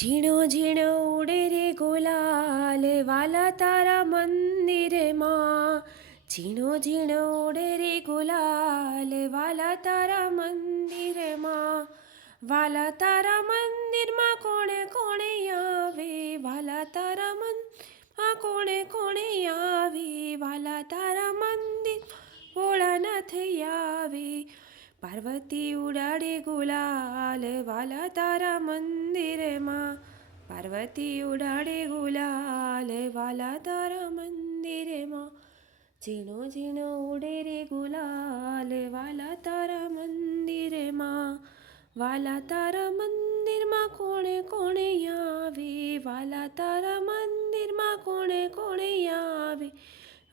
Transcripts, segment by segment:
ઝીણો ઝીણો ઉડે રે ગુલાલ વાલા તારા મંદિરમાં. ઝીણો ઝીણો ઉડે રે ગુલાલ વાલા તારા મંદિરમાં. વાલા તારા મંદિરમાં કોણે કોણે આવે, વાલા તારા મંદિરમાં કોણે કોણે આવે, વાલા તારા મંદિર ભોળાનાથ આવે. પાર્વતી ઉડાડે ગુલાલ વાલા તારા મંદિરમાં. પાર્વતી ઉડાડે ગુલાલ વાલા તારા મંદિરમાં. ઝીણો ઝીણો ઉડે રે ગુલાલ વાલા તારા મંદિરમાં. વાલા તારા મંદિરમાં કોણે કોણે આવે, વાલા તારા મંદિરમાં કોણે કોણે આવે,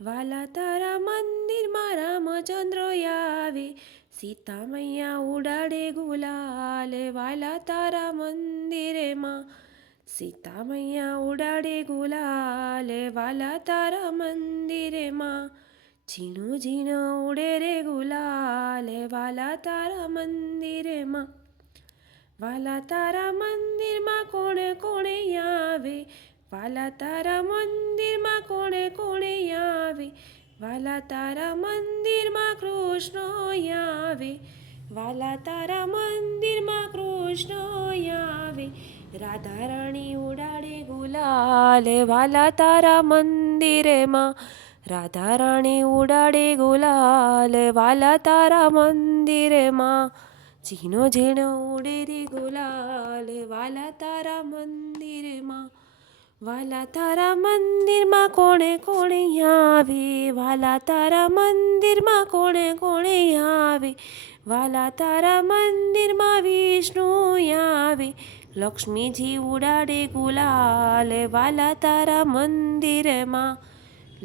વાલા તારા મંદિરમાં રામચંદ્ર આવે. સીતા મૈયા ઉડાડે ગુલાલ વાલા તારા મંદિરમાં. સીતા મૈયા ઉડાડે ગુલાલ વાલા તારા મંદિરમાં. ઝીણો ઝીણો ઉડે રે ગુલાલ વાલા તારા મંદિરમાં. વાલા તારા મંદિરમાં કોણે કોણે આવે, વાલા તારા મંદિરમાં કોણે કોણે આવે, વાલા તારા મંદિરમાં કૃષ્ણ આવે, વાલા તારા મંદિરમાં કૃષ્ણ આવે. રાધા રાણી ઉડાડે ગુલાલ વાલા તારા મંદિરમાં. રાધા રાણી ઉડાડે ગુલાલ વાલા તારા મંદિરમાં. ઝીણો ઝીણો ઉડે રે ગુલાલ વાલા તારા મંદિરમાં. વાલા તારા મંદિરમાં કોણે કોણે આવે, વાલા તારા મંદિરમાં કોણે કોણે આવે, વાલા તારા મંદિરમાં વિષ્ણુ આવે. લક્ષ્મીજી ઉડાડે ગુલાલ વાલા તારા મંદિરમાં.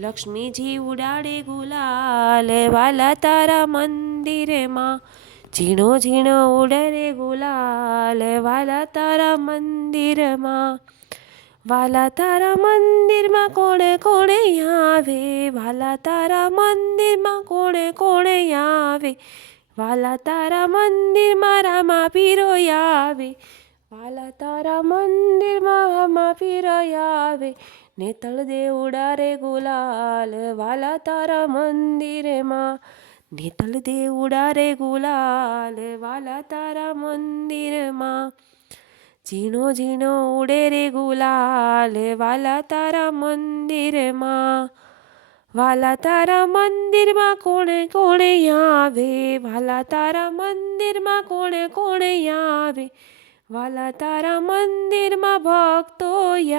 લક્ષ્મીજી ઉડાડે ગુલાલ વાલા તારા મંદિરમાં. ઝીણો ઝીણો ઉડે રે ગુલાલ વાલા તારા મંદિરમાં. વાલા તારા મંદિરમાં કોણે કોણે આવે, વાલા તારા મંદિરમાં કોણે કોણે આવે, વાલા તારા મંદિરમાં રામા પીરો આવે, વાલા તારા મંદિરમાં રામા પીરો આવે. નેતળ દે ઉડાડે ગુલાલ વાલા તારા મંદિરમાં. નેતળ દે ઉડાડે ગુલાલ વાલા તારા મંદિરમાં. ઝીણો ઝીણો ઉડે રે ગુલાલ વાલા તારા મંદિરમાં. વાલા તારા મંદિરમાં કોણે કોણે આવે, વાલા તારા મંદિરમાં કોણે કોણે આવે, વાલા તારા મંદિરમાં ભક્તો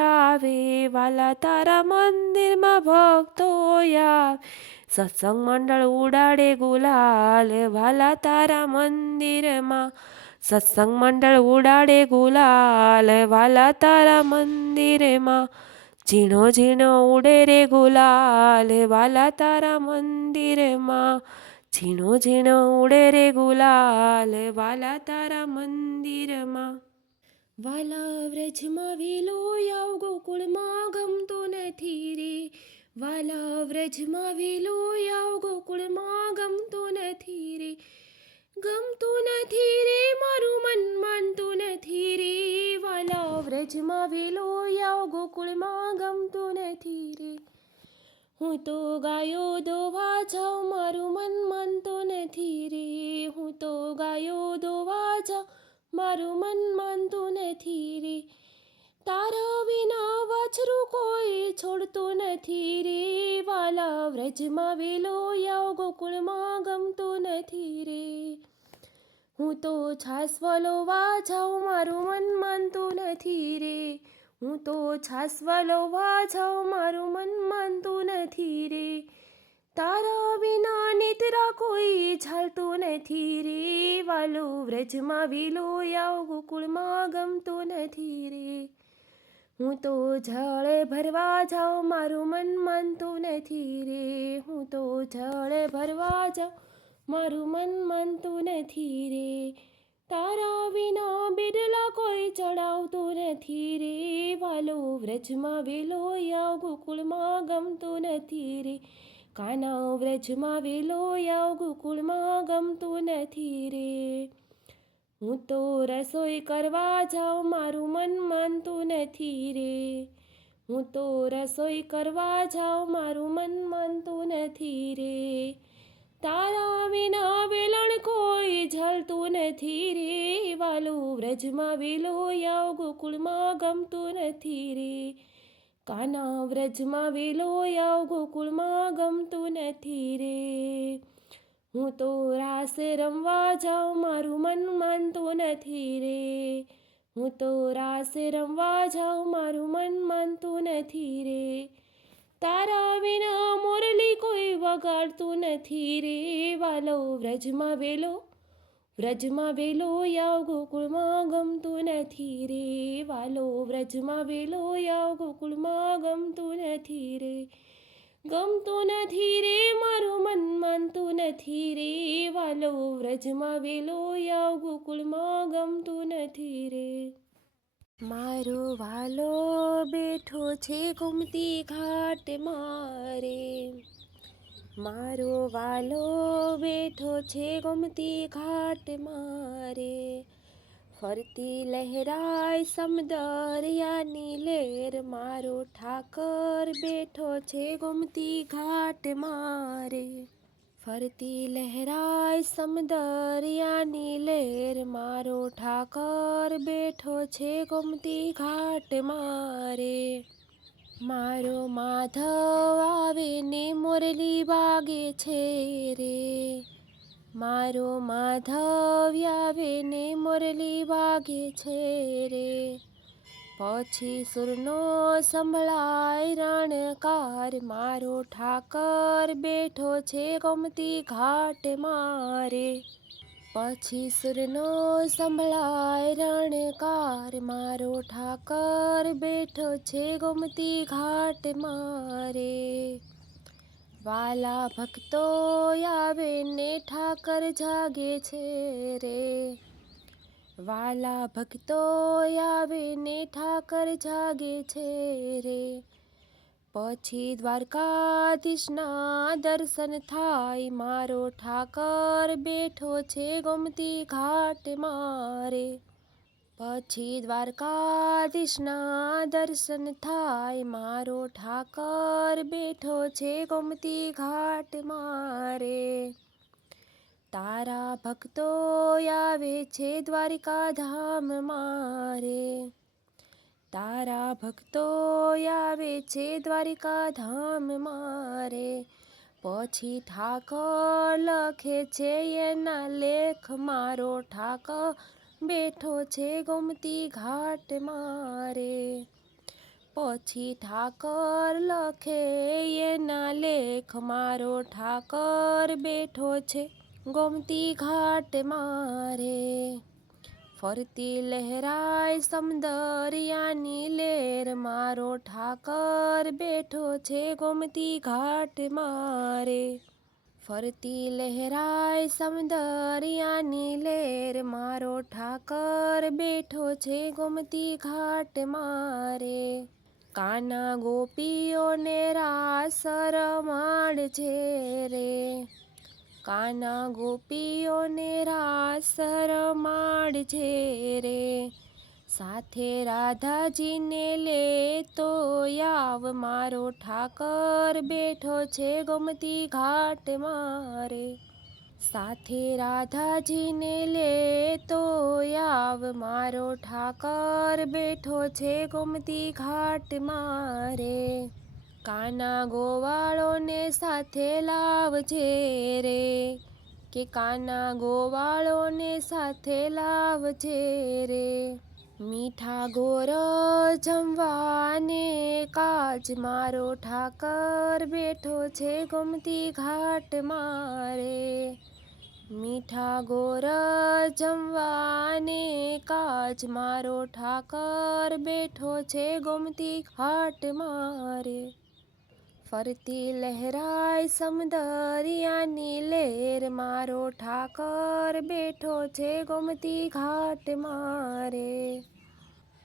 આવે, વાલા તારા મંદિરમાં ભક્તો આવે. સત્સંગ મંડળ ઉડાડે ગુલાલ વાલા તારા મંદિરમાં. સત્સંગ મંડળ ઉડાડે ગુલાલ વાલા તારા મંદિરમાં. ઝીણો ઝીણો ઉડે રે ગુલાલ વાલા તારા મંદિરમાં. ઝીણો ઝીણો ઉડે રે ગુલાલ વાલા તારા મંદિરમાં. વાલા વ્રજમાં વેલો આવ ગોકુળમાં ગમતો નથી રે. વાલા વ્રજમાં વેલો આવ ગોકુળમાં ગમતો નથી રે. ગમતું નથી રે મારું મન માનતું નથી રે. વાલા વ્રજમાં વેલો આવ ગોકુળમાં ગમતું નથી રે. હું તો ગાયો દોવા જાઉં મારું મન માનતું નથી રે. હું તો ગાયો દોવા જાઉં મારું મન માનતું નથી રે. તારા વિના વાછરું કોઈ છોડતું નથી રે. વાલા વ્રજમાં વેલો આવ ગોકુળમાં ગમતું નથી રે. હું તો છાસ વલોવા જાઉં મારું મન માનતું નથી રે. હું તો છાસ વલોવા જાઉં મારું મન માનતું નથી રે. તારા વિના નિદ્રા કોઈ ઝાલતું નથી રે. વાલો વ્રજમાં વેલો આવ ગોકુળમાં ગમતું નથી રે. હું તો જળે ભરવા જાઉં મારું મન માનતું નથી રે. હું તો જળે ભરવા જાઉં મારું મન માનતું નથી રે. તારા વિના બિરલા કોઈ ચડાવતું નથી રે. વાલો વ્રજમાં વેલો આવ ગોકુળમાં ગમતું નથી રે. કાના વ્રજમાં વેલો આવ ગોકુળમાં ગમતું નથી રે. હું તો રસોઈ કરવા જાઉં મારું મન માનતું નથી રે. હું તો રસોઈ કરવા જાઉં મારું મન માનતું નથી રે. તારા વિના વેલણ કોઈ ઝાલતું નથી રે. વાલું વ્રજમાં વેલો આવ ગોકુળમાં ગમતું નથી રે. કાના વ્રજમાં વેલો આવ ગોકુળમાં ગમતું નથી રે. હું તો રાસ રમવા જાઉં મારું મન માનતું નથી રે. હું તો રાસ રમવા જાઉં મારું મન માનતું નથી રે. તારા વિના મોરલી કોઈ વગાડતું નથી રે. વાલો વ્રજમાં વેલો આવ ગોકુળમાં ગમતું નથી રે. વાલો વ્રજમાં વેલો આવ ગોકુળમાં ગમતું નથી રે. ગમતું નથી રે મારું મન માનતું નથી રે. વાલો વ્રજમાં વેલો આવ ગોકુળમાં ગમતું નથી રે. મારો વાલો બેઠો છે ગોમતી ઘાટ મારે. મારો વાલો બેઠો છે ગોમતી ઘાટ મારે. ફરતી લહેરાય સમદરિયાની લેર. મારો ઠાકર બેઠો છે ગોમતી ઘાટ મારે. ફરતી લહેરાય સમદરિયાની લેર. મારો ઠાકર બેઠો છે ગોમતી ઘાટ મારે. મારો માધવ આવે ને મોરલી વાગે છે રે. મારો માધવ આવે ને મોરલી વાગે છે રે. પછી સુરનો સંભળાય રણકાર. મારો ઠાકર બેઠો છે ગોમતી ઘાટ મારે. પછી સુરનો સંભળાય રણકાર. મારો ઠાકર બેઠો છે ગોમતી ઘાટ મારે. વાલા ભક્તો આવે ને ઠાકર જાગે છે રે. વાલા ભક્તો આવે ને ઠાકર જાગે છે રે. પછી દ્વારકાધીશના દર્શન થાય. મારો ઠાકર બેઠો છે ગોમતી ઘાટ મારે. પછી દ્વારકાધીશના દર્શન થાય. મારો ઠાકર બેઠો છે ગોમતી ઘાટ મારે. તારા ભક્તો આવે છે દ્વારિકા ધામ મારે. તારા ભક્તો આવે છે દ્વારિકા ધામ મારે. પછી ઠાકર લખે છે એના લેખ. મારો ઠાકર બેઠો છે ગોમતી ઘાટ મારે. પછી ઠાકર લખે એના લેખ. મારો ઠાકર બેઠો છે ગોમતી ઘાટ મારે. ફરતી લહેરાય સમદરિયાની લેર. મારો ઠાકર બેઠો છે ગોમતી ઘાટ મારે. ફરતી લહેરાય સમદરિયાની લેર. મારો ઠાકર બેઠો છે ગોમતી ઘાટ મારે. કાના ગોપીઓને રાસ રમાડ છે રે. કાના ગોપીઓને રાસ રમાડ છે રે. સાથે રાધાજીને લેતો આવ. મારો ઠાકર બેઠો છે ગોમતી ઘાટ મારે. સાથે રાધાજીને લેતો આવ. મારો ઠાકર બેઠો છે ગોમતી ઘાટ મારે. કાના ગોવાળોને સાથે લાવજે રે. કે કાના ગોવાળોને સાથે લાવજે રે. મીઠા ગોર જમવાને કાજ. મારો ઠાકર બેઠો છે ગોમતી ઘાટ મારે. મીઠા ગોર જમવાને કાજ. મારો ઠાકર બેઠો છે ગોમતી ઘાટ મારે. ફરતી લહેરાય સમદરિયાની લેર. મારો ઠાકર બેઠો છે ગોમતી ઘાટ મારે.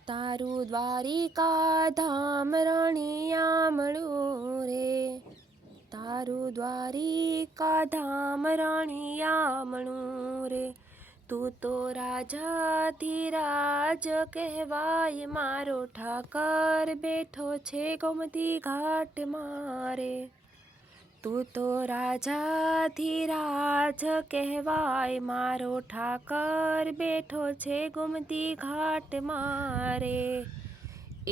તારું દ્વારિકા ધામ રણિયામણું રે. તારું દ્વારિકા ધામ રણિયામણું રે. તું તો રાજાધિરાજ કહેવાય, મારો ઠાકર બેઠો છે ગોમતી ઘાટ મારે. તું તો રાજાધિરાજ કહેવાય, મારો ઠાકર બેઠો છે ગોમતી ઘાટ મારે.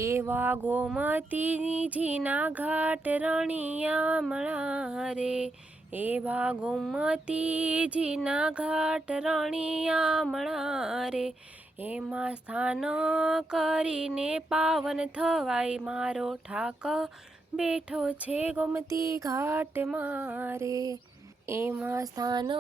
એવા ગોમતીજીના ઘાટ રણિયા મળારે, એવા ગોમતીજીના ઘાટ રણિયા મળારે. એમાં સ્નાન કરીને પાવન થવાય, મારો ઠાકર બેઠો છે ગોમતી ઘાટ મારે. એમાં સ્નાન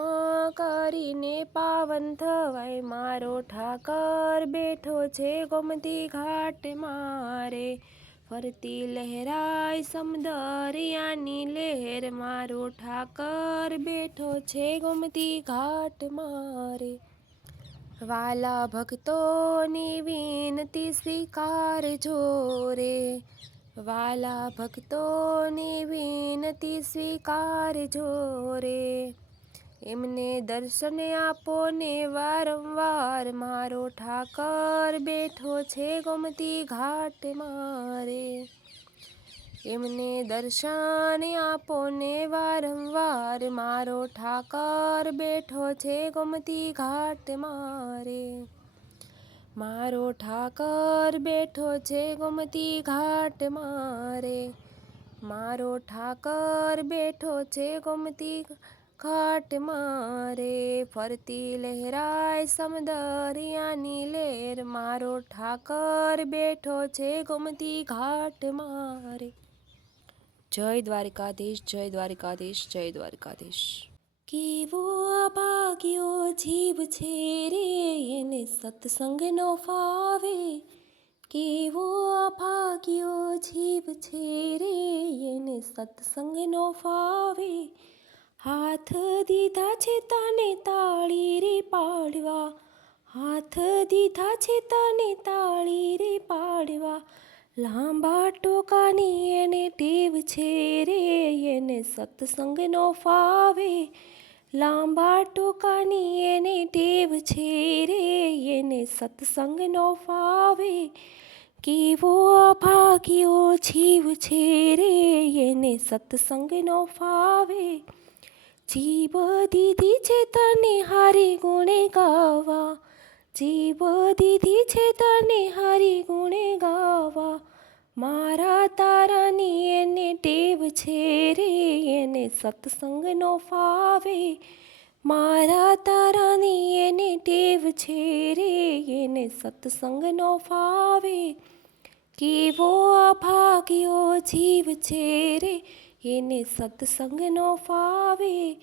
કરીને પાવન થવાય, મારો ઠાકર બેઠો છે ગોમતી ઘાટ મારે. ફરતી લહેરાય સમદરિયાની લહેર, મારો ઠાકર બેઠો છે ગોમતી ઘાટ મારે. વાલા ભક્તોની વિનતી સ્વીકારજો રે, વાલા ભક્તોની વિનતી સ્વીકારજો રે. એમને દર્શન આપો ને વારંવાર, મારો ઠાકર બેઠો છે ગોમતી ઘાટ મારે. એમને દર્શન આપો ને વારંવાર, મારો ઠાકર બેઠો છે ગોમતી ઘાટ મારે. મારો ઠાકર બેઠો છે ગોમતી ઘાટ મારે. મારો ઠાકર બેઠો છે ગોમતી ઘાટ મારે. ફરતી લહેરાય સમદરિયાની લહેર, મારો ઠાકર બેઠો છે ગોમતી ઘાટ મારે. જય દ્વારિકાધીશ, જય દ્વારિકાધીશ, જય દ્વારિકાધીશ. કેવો અભાગ્યો જીવ છે રે, એને સત્સંગ નો ફાવે. કેવો અભાગ્યો જીવ છે રે, એને સત્સંગ નો ફાવે. હાથ દીધા છે તને તાળી રે પાડવા, હાથ દીધા છે તને તાળી રે પાડવા. લાંબા ટોકાની એને ટેવ છે રે, એને સત્સંગ નો ફાવે. લાંબા ટોકાની એને ટેવ છે રે, એને સત્સંગ નો ફાવે. કેવો અભાગ્યો જીવ છે રે, એને સત્સંગ નો ફાવે. જીવ દીધી છે તને હારી ગુણે ગાવા, જીવ દીધી છે તને હારી ગુણે ગાવા. મારા તારાની એને ટેવ છે રે, એને સત્સંગ નો ફાવે. મારા તારાની એને ટેવ છે રે, એને સત્સંગ નો ફાવે. કેવો અભાગ્યો જીવ છે રે, એને સત્સંગ નો ફાવે.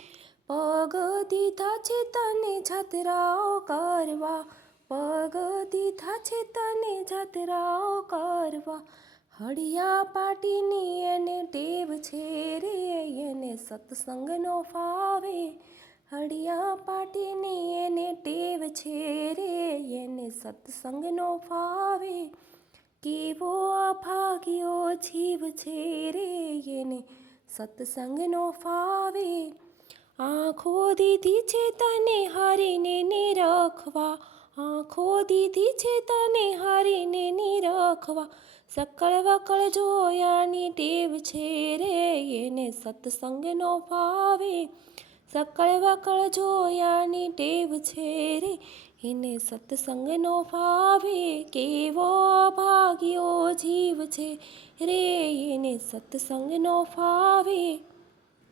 પગ દીધા છે તને જાત્રાઓ કરવા, પગ દીધા છે તને જાત્રાઓ કરવા. હળિયા પાટીની એને ટેવ છે રે, એને સત્સંગ નો ફાવે. હળિયા પાટીની એને ટેવ છે રે, એને સત્સંગ નો ફાવે. કેવો અભાગ્યો જીવ છે રે, એને સત્સંગ નો ફાવે. આંખો દીધી છે તને હારીને નિરખવા, આંખો દીધી છે તને હારીને નિરખવા. સકળ વકળ જોયાની ટેવ છે રે, એને સત્સંગ નો ફાવે. સકળ વકળ જોયાની ટેવ છે રે, એને સત્સંગ નો ફાવે. કેવો અભાગ્યો જીવ છે રે, એને સત્સંગ નો ફાવે.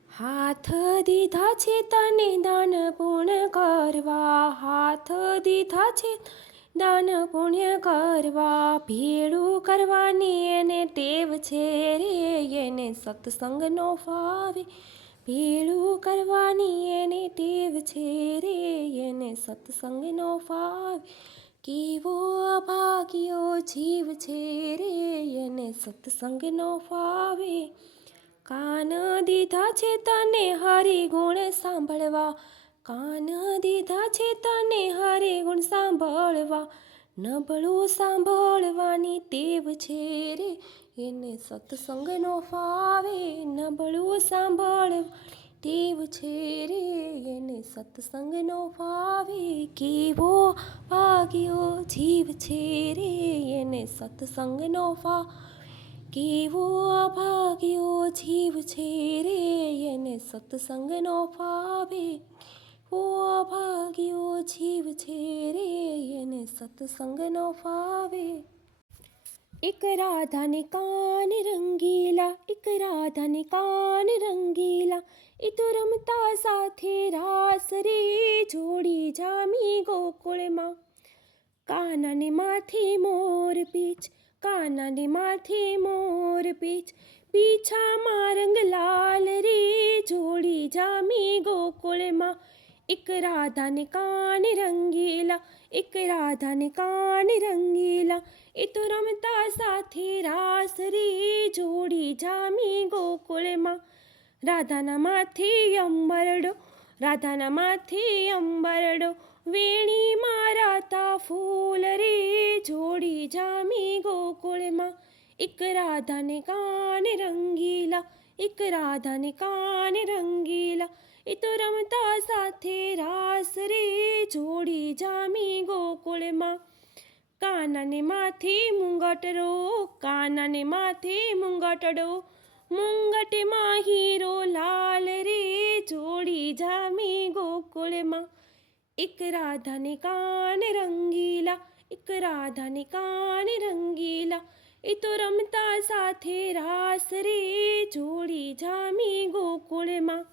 હાથ દીધા છે તને દાન પુણ્ય કરવા, હાથ દીધા છે દાન પુણ્ય કરવા. ભેળું કરવાની એને ટેવ છે રે, એને સત્સંગ નો ફાવે. ભેળું કરવાની એને ટેવ છે રે, એને સત્સંગ નો ફાવે. કેવો અભાગ્યો જીવ છે રે, એને સત્સંગ નો ફાવે. કાન દીધા છે તને હરિ ગુણ સાંભળવા, કાન દીધા છે તને હરિ ગુણ સાંભળવા. નબળું સાંભળવાની ટેવ છે રે, એને સત્સંગ નો ફાવે. નબળું સાંભળવાની દેવ છે રે એને સત્સંગનો ભાવે, કેવો ભાગ્યો જીવ છે રે એને સત્સંગનો ભાવે, કેવો અભાગ્યો જીવ છે રે એને સત્સંગનો ભાવે, કેવો અભાગ્યો જીવ છે રે એને સત્સંગનો ભાવે. એક રાધાને કાન રંગીલા, એક રાધાને કાન રંગીલા, એ તો રમતા સાથે રાસ રે જોડી જામી ગોકુળમાં. કાનાને માથે મોર પીછ, કાનાને માથે મોર પીછ, પીછામાં રંગ લાલ રે જોડી જામી ગોકુળમાં. એક રાધાને કાન રંગીલા, એક રાધાને કાન રંગીલા, એ તો રમતા સાથે રાસ રે જોડી જામી ગોકુળમાં. રાધાના માથે અંબરડો, રાધાના માથે અંબરડો, વેણીમાં રાતા ફૂલ રે જોડી જામી ગોકુળમાં. એક રાધાને કાન રંગીલા, એક રાધાને કાન રંગીલા, એ તો રમતા સાથે રાસ રે જોડી જામી ગોકુળમાં. કાનાને માથે મુંગટડો, કાનાને માથે મુંગટડો, મુંગટમાં હીરો લાલ રે જોડી જામી ગોકુળમાં. એક રાધાને કાન રંગીલા, એક રાધાને કાન રંગીલા, એ તો રમતા સાથે રાસ રે જોડી જામી ગોકુળમાં.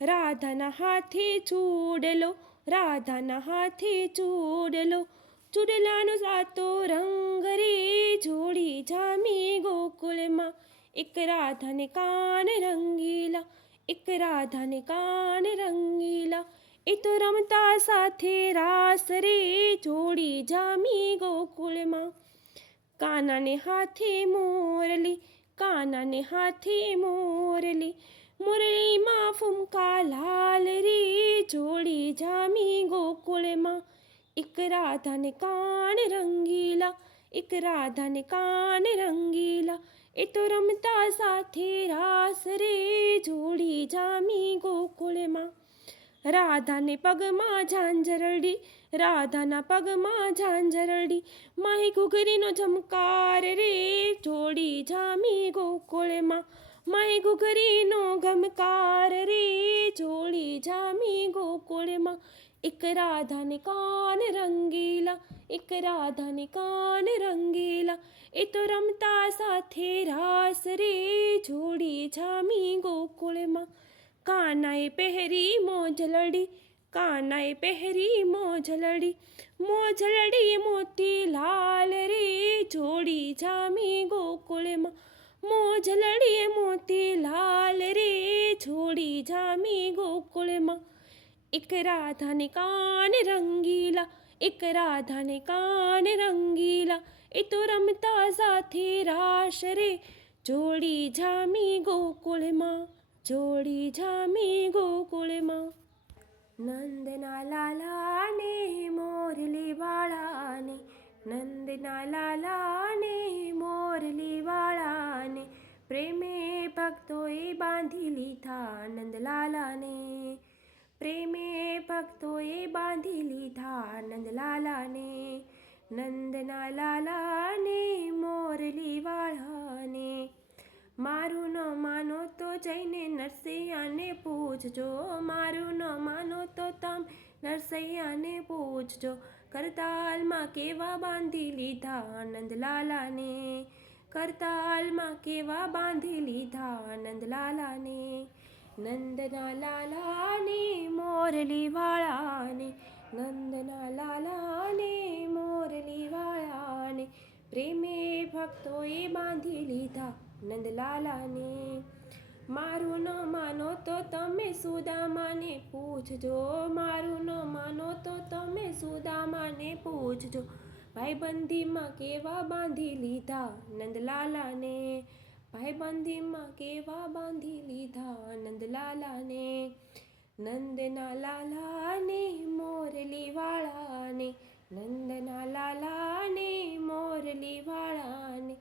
રાધાના હાથે ચૂડલો, રાધાના હાથે ચૂડલો, ચૂડલાનો સાતો રંગ રે જોડી જામી ગોકુળમાં. એક રાધાને કાન રંગીલા, એક રાધાને કાન રંગીલા, એ તો રમતા સાથે રાસ રે જોડી જામી ગોકુળમાં. કાનાને હાથે મોરલી, કાનાને હાથે મોરલી, મુરલીમાં ફૂમકા લાલ રે જોડી જામી ગોકુળમાં. એક રાધાને કાન રંગીલા, એક રાધાને કાન રંગીલા, એ તો રમતા સાથે રાસ રે જોડી જામી ગોકુળમાં. રાધાને પગમાં ઝાંઝરડી, રાધાના પગમાં ઝાંઝરડી, માહી ઘૂઘરીનો ઝમકાર રે જોડી જામી ગોકુળમાં. માહી ઘૂઘરીનો ગમકાર રે જોડી જામી ગોકુળમાં. એક રાધાને કાન રંગીલા, એક રાધાને કાન રંગીલા, એ તો રમતા સાથે રાસ રે જોડી જામી ગોકુળમાં. કાનાએ પહેરી મોજલડી, કાનાએ પહેરી મોજલડી, મોજલડી મોતી લાલ રે જોડી જામી ગોકુળમાં. મોજલડી મોતી લાલ રે જોડી જામી ગોકુળમાં. એક રાધાને કાન રંગીલા, એક રાધાને કાન રંગીલા, એ તો રમતા સાથે રાસ રે જોડી જામી ગોકુળમાં, જોડી જામી ગોકુળમાં. નંદના લાલાને મોરલી વાળાને, નંદના લાલાને મોરલી વાળાને, પ્રેમે ભક્તોએ બાંધી લીધા નંદલાલાને, પ્રેમે ભક્તોએ બાંધી લીધા નંદલાલાને. નંદના લાલાને મોરલી વાળાને, મારું ન માનો તો જઈને નરસૈયાને પૂછજો, મારું ન માનો તો તમ નરસૈયાને પૂછજો, કરતાલમાં કેવા બાંધી લીધા નંદલાલાને, કરતાલમાં કેવા બાંધી લીધા નંદલાલાને. નંદના લાલાને મોરલી વાળાને, નંદના લાલાને મોરલી વાળાને, પ્રેમે ભક્તોએ બાંધી લીધા નંદલાલાને. મારું ન માનો તો તમે સુદામાને પૂછજો, મારું ન માનો તો તમે સુદામાને પૂછજો, ભાઈબંધીમાં કેવા બાંધી લીધા નંદલાલાને, ભાઈબંધીમાં કેવા બાંધી લીધા નંદલાલાને. નંદના લાલાને મોરલી વાળાને, નંદના લાલાને મોરલી વાળાને,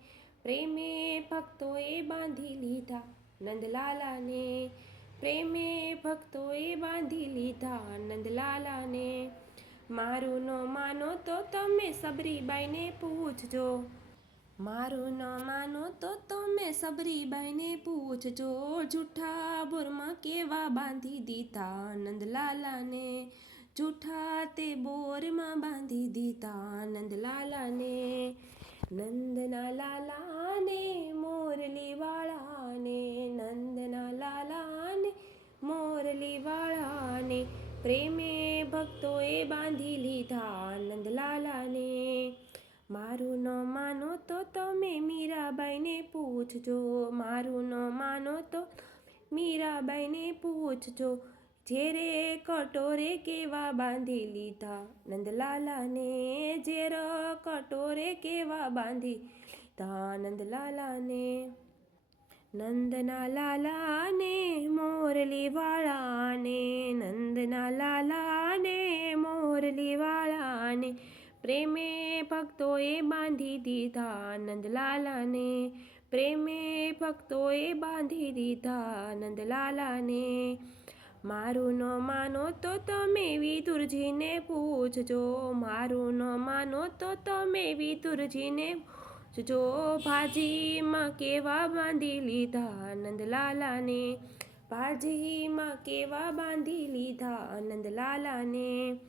પ્રેમે ભક્તોએ બાંધી લીધા નંદલાલાને. પ્રેમે ભક્તોએ બાંધી લીધા નંદલાલાને. મારું ન માનો તો તમે સબરીબાઈને પૂછજો. મારું ન માનો તો તમે સબરીબાઈને પૂછજો. જૂઠા બોરમાં કેવા બાંધી દીધા નંદલાલાને. જૂઠા તે બોરમાં બાંધી દીધા નંદલાલાને. નંદના લાલાને મોરલીવાળાને. નંદના લાલાને મોરલીવાળાને. પ્રેમે ભક્તોએ બાંધી લીધા નંદલાલાને. મારું ન માનો તો તમે મીરાબાઈને પૂછજો. મારું ન માનો તો મીરાબાઈને પૂછજો. ઝેરે કટોરે કેવા બાંધી લીધા નંદલાલાને. ઝેર કટોરે કેવા બાંધી લીધા નંદલાલાને. નંદના લાલાને મોરલીવાળાને. નંદના લાલાને મોરલીવાળાને. પ્રેમે ભક્તોએ બાંધી દીધા નંદલાલાને. પ્રેમે ભક્તોએ બાંધી દીધા નંદલાલાને. મારું ન માનો તો તમે વિદુરજીને પૂછજો. મારું ન માનો તો તમે વિદુરજીને પૂછજો. ભાજીમાં કેવા બાંધી લીધા નંદલાલાને. ભાજીમાં કેવા બાંધી લીધા નંદલાલાને.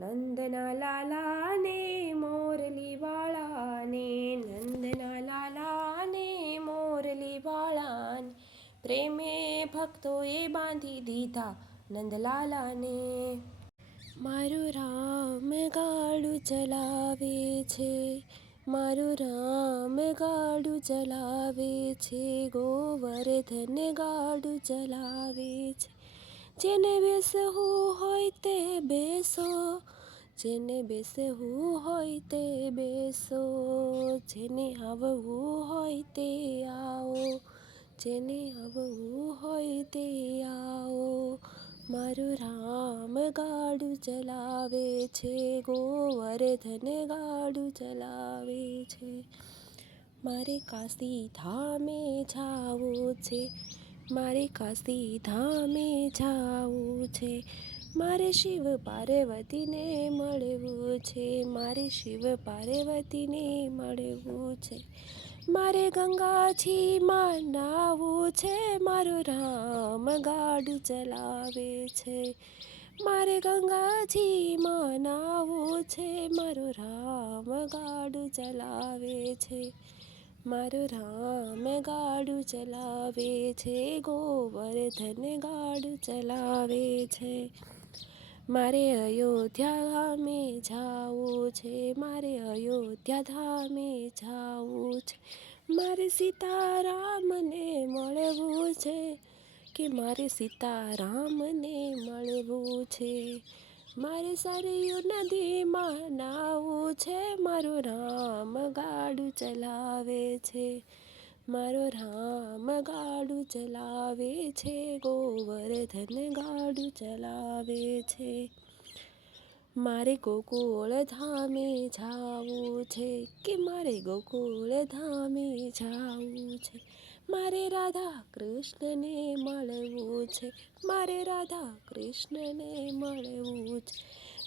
નંદના લાલાને મોરલીવાળાને. નંદના લાલાને મોરલીવાળાને. પ્રેમે ભક્તોએ બાંધી દીધા નંદલાલાને. મારું રામ ગાડું ચલાવે છે. મારું રામ ગાડું ચલાવે છે. ગોવર્ધન ગાડું ચલાવે છે. જેને બેસવું હોય તે બેસો. જેને બેસવું હોય તે બેસો. જેને આવવું હોય તે આવો. જેને આવવું હોય તે આવો. મારું રામ ગાડું ચલાવે છે. ગોવર્ધન ગાડું ચલાવે છે. મારે કાશી ધામે જાવું છે. મારે કાશી ધામે જાવું છે. મારે શિવ પાર્વતીને મળવું છે. મારે શિવ પાર્વતીને મળવું છે. મારે ગંગાજીમાં નાવું છે. મારું રામ ગાડું ચલાવે છે. મારે ગંગાજીમાં નાવું છે. મારું રામ ગાડું ચલાવે છે. મારું રામ ગાડું ચલાવે છે. ગોવર્ધન ગાડું ચલાવે છે. મારે અયોધ્યા ધામે જાવું છે. મારે અયોધ્યા ધામે જાવું છે. મારે સીતારામને મળવું છે. કે મારે સીતારામને મળવું છે. મારે સરયુ નદીમાં નાવું છે. મારું રામ ગાડું ચલાવે છે. મારો રામ ગાડું ચલાવે છે. ગોવર્ધન ગાડું ચલાવે છે. મારે ગોકુળ ધામે જાવું છે. કે મારે ગોકુળ ધામે જાવું છે. મારે રાધા કૃષ્ણને મળવું છે. મારે રાધા કૃષ્ણને મળવું છે.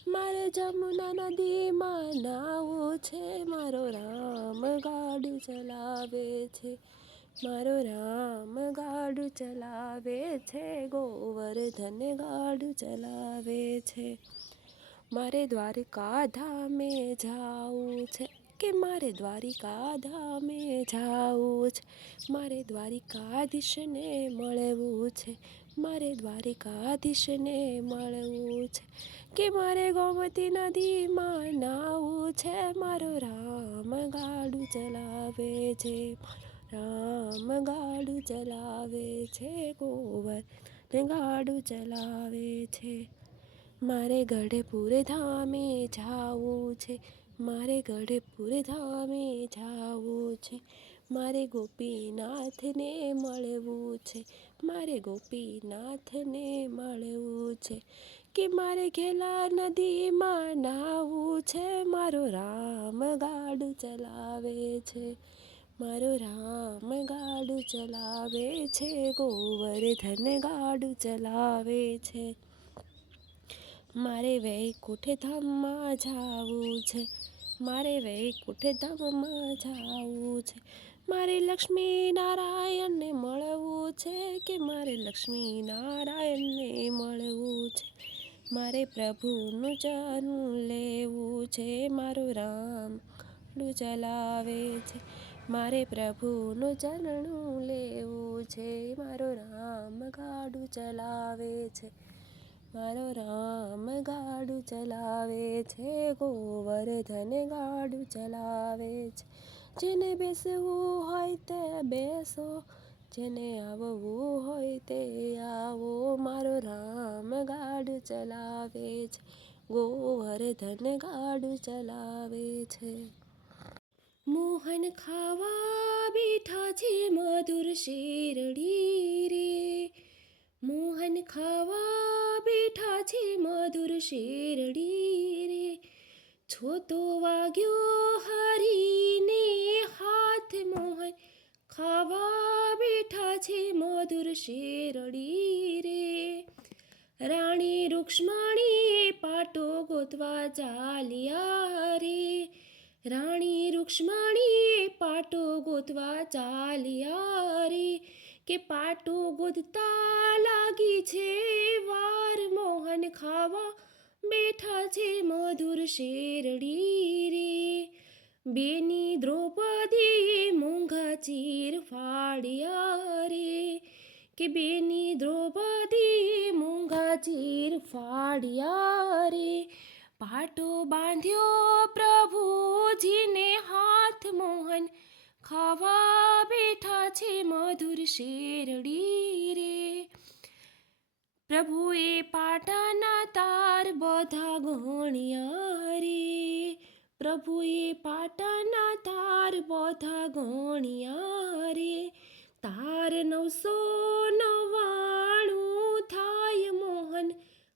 મારે જમુના નદીમાં નાવું છે. મારો રામ ગાડું ચલાવે છે. મારો રામ ગાડું ચલાવે છે. ગોવર્ધન ગાડું ચલાવે છે. મારે દ્વારકા ધામે જાવું છે. કે મારે દ્વારિકા ધામે જાવું છે. મારે દ્વારિકાધીશને મળવું છે. મારે દ્વારિકાધીશને મળવું છે. કે મારે ગોમતી નદીમાં નાવું છે. મારો રામ ગાડું ચલાવે છે. રામ ગાડું ચલાવે છે. ગોવર્ધન ગાડું ચલાવે છે. મારે ગઢપુર ધામે જાવું છે. મારે ગઢપુર ધામે જાવું છે. મારે ગોપીનાથને મળવું છે. મારે ગોપીનાથને મળવું છે. કે મારે ઘેલા નદીમાં નાવું છે. મારો રામ ગાડું ચલાવે છે. મારો રામ ગાડું ચલાવે છે, ગોવર્ધન ગાડું ચલાવે છે. મારે વૈકુંઠ ધામમાં જાવું છે, મારે વૈકુંઠ ધામમાં જાવું છે. મારે લક્ષ્મી નારાયણને મળવું છે, કે મારે લક્ષ્મી નારાયણને મળવું છે. મારે પ્રભુનું ચરણું લેવું છે, મારો રામ ગાડું ચલાવે છે. મારે પ્રભુનું ચરણું લેવું છે, મારો રામ ગાડું ચલાવે છે. મારો રામ ગાડું ચલાવે છે, ગોવર્ધન ગાડું ચલાવે છે. જેને બેસવું હોય તે બેસો, જેને આવવું હોય તે આવો. મારો રામ ગાડું ચલાવે છે, ગોવર્ધન ગાડું ચલાવે છે. મોહન ખાવા બેઠા છે, મધુર શેરડી રે. મોહન ખાવા બેઠા છે, મધુર શેરડી રે. છોતો વાગ્યો હરીને હાથ, મોહન ખાવા બેઠા છે, મધુર શેરડી રે. રાણી રૂક્ષ્મણીએ પાટો ગોતવા ચાલ્યા રે. રાણી રૂક્ષ્મણીએ પાટો ગોતવા ચાલ્યા રે. કે પાટો ગોતતા લાગી છે વાર, મોહન ખાવા બેઠા છે, મધુર શેરડી રે. બેની દ્રૌપદીએ મોંઘા ચીર ફાડ્યા રે. કે બેની દ્રૌપદીએ મોંઘા ચીર ફાડ્યા રે. પાટો બાંધ્યો પ્રભુજીને હાથ, મોહન ખાવા બેઠા છે, મધુર શેરડી રે. પ્રભુએ પાટાના તાર બધા ગણ્યા રે. પ્રભુએ પાટાના તાર બધા ગણ્યા રે. તાર 999 થાય, મોહન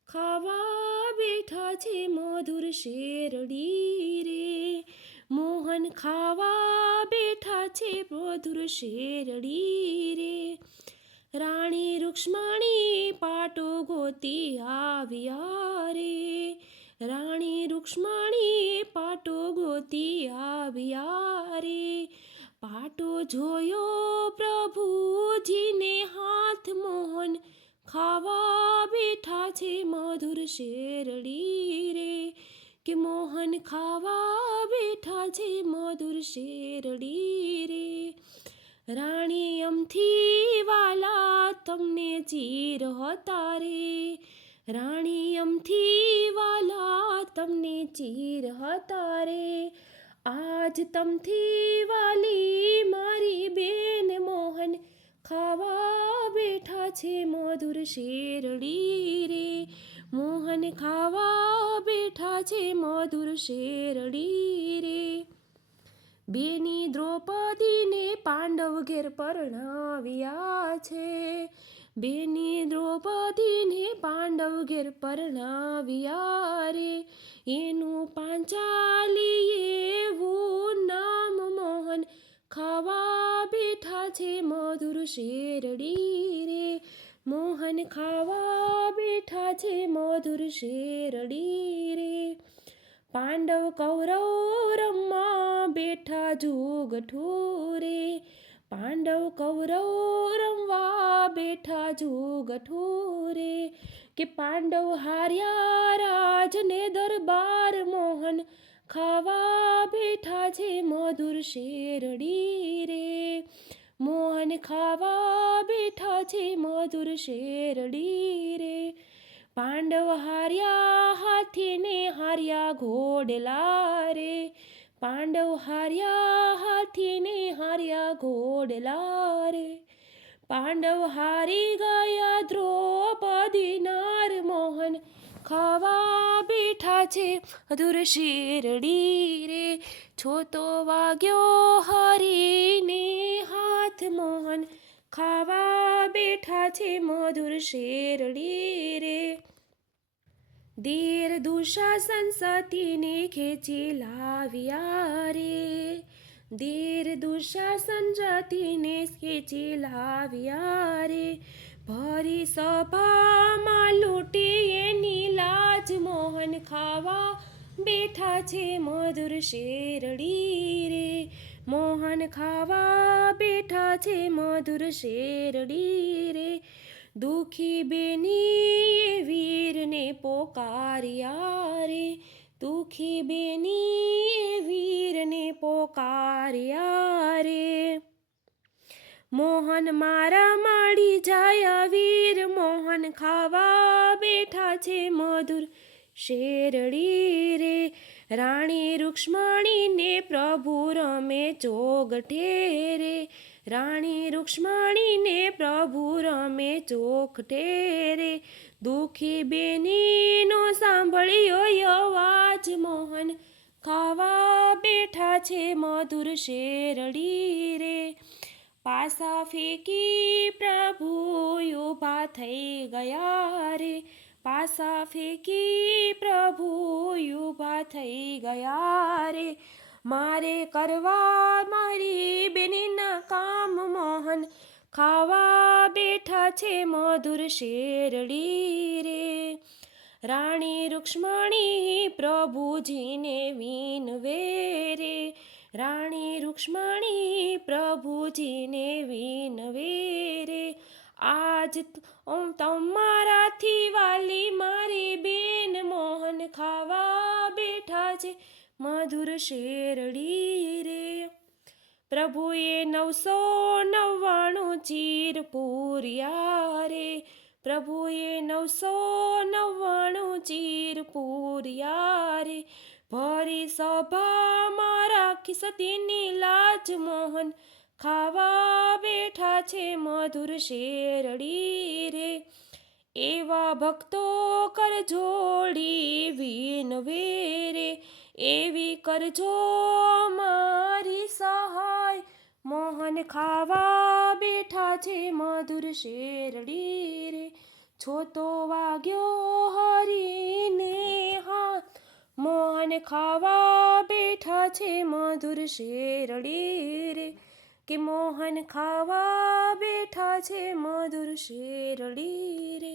ખાવા બેઠા છે, મધુર શેરડી રે. મોહન ખાવા બેઠા છે, મધુર શેરડી રે. રાણી રૂક્ષ્મણી પાટો ગોતી આવ્યા રે. રાણી રૂક્ષ્મણી પાટો ગોતી આવ્યા રે. પાટો જોયો પ્રભુજીને હાથ, મોહન ખાવા બેઠા છે, મધુર શેરડી રે. કે મોહન ખાવા બેઠા છે, મધુર શેરડી રે. રાણી અમથી વાલા તમને ચીર હતા રે. રાણી અમથી વાલા તમને ચીર હતા રે. આજ તમથી વાલી મારી બેન, મોહન ખાવા બેઠા છે, મધુર શેરડી રે. મોહન ખાવા બેઠા છે, મધુર શેરડી રે. બેની દ્રૌપદીને પાંડવ ઘેર પરણાવ્યા છે. બેની દ્રૌપદીને પાંડવ ઘેર પરણાવ્યા રે. એનું પાંચાલી એવું નામ, મોહન ખાવા બેઠા છે, મધુર શેરડી રે. મોહન ખાવા બેઠા છે, મધુર શેરડી રે. પાંડવ કૌરવ રમવા બેઠા જુગઠું રે. પાંડવ કૌરવ રમવા બેઠા જુગઠું રે. કે પાંડવ હાર્યા રાજને દરબાર, મોહન ખાવા બેઠા છે, મધુર શેરડી રે. મોહન ખાવા બેઠા છે, મધુર શેરડી રે. પાંડવ હાર્યા હાથીને હાર્યા ઘોડલા રે. પાંડવ હાર્યા હાથીને હાર્યા ઘોડલા રે. પાંડવ હારી ગયા દ્રૌપદી નાર, મોહન ખાવા બેઠા છે, મધુર શેરડી રે. છોતો વાગ્યો હરીને હાથ, મોહન ખાવા બેઠા છે, મધુર શેરડી રે. દેર દુશાસન સતીને ખેંચી લાવ્યા રે. ધીર દુશાસન જાતિને ખેંચી લાવ્યા રે, ભરી સભામાં લૂંટી એની લાજ, મોહન ખાવા બેઠા છે મધુર શેરડી રે, મોહન ખાવા બેઠા છે મધુર શેરડી રે, દુખી બેની વીરને પોકાર્યા રે, દુખી બેની વીરને પોકાર્યા રે, મોહન મારા માડી જાય વીર, મોહન ખાવા બેઠા છે મધુર શેરડી રે, રાણી રૂક્ષ્મણીને પ્રભુ રમે ચોગઠે રે, રાણી રૂક્ષ્મણીને પ્રભુ રમે ચોગઠે રે, દુખી બેનીનો સાંભળ્યો અવાજ, મોહન ખાવા બેઠા છે મધુર શેરડી રે, પાસા ફેંકી પ્રભુ ઊભા થઈ ગયા રે, પાસા ફેંકી પ્રભુ ઊભા થઈ ગયા રે, મારે કરવા મારી બેનીના કામ, મોહન ખાવા બેઠા છે મધુર શેરડી રે, રાણી રૂક્ષ્મણી પ્રભુજીને વિનવે રે, રાણી રૂક્ષ્મણી પ્રભુજીને વિનવે રે, આજ તમારાથી વાલી મારી બેન, મોહન ખાવા બેઠા છે મધુર શેરડી રે, પ્રભુએ 999 ચીર પૂર્યા રે, પ્રભુએ 999 ચીર પૂર્યા રે, ભરી સભામાં રાખી સતીની લાજ, મોહન ખાવા બેઠા છે મધુર શેરડી રે, એવા ભક્તો કરજોડી વિનવે રે, એવી કરજો મારી સહાય, મોહન ખાવા બેઠા છે મધુર શેરડી રે, છોતો વાગ્યો હરીને હાથ, મોહન ખાવા બેઠા છે મધુર શેરડી રે, કે મોહન ખાવા બેઠા છે મધુર શેરડી રે.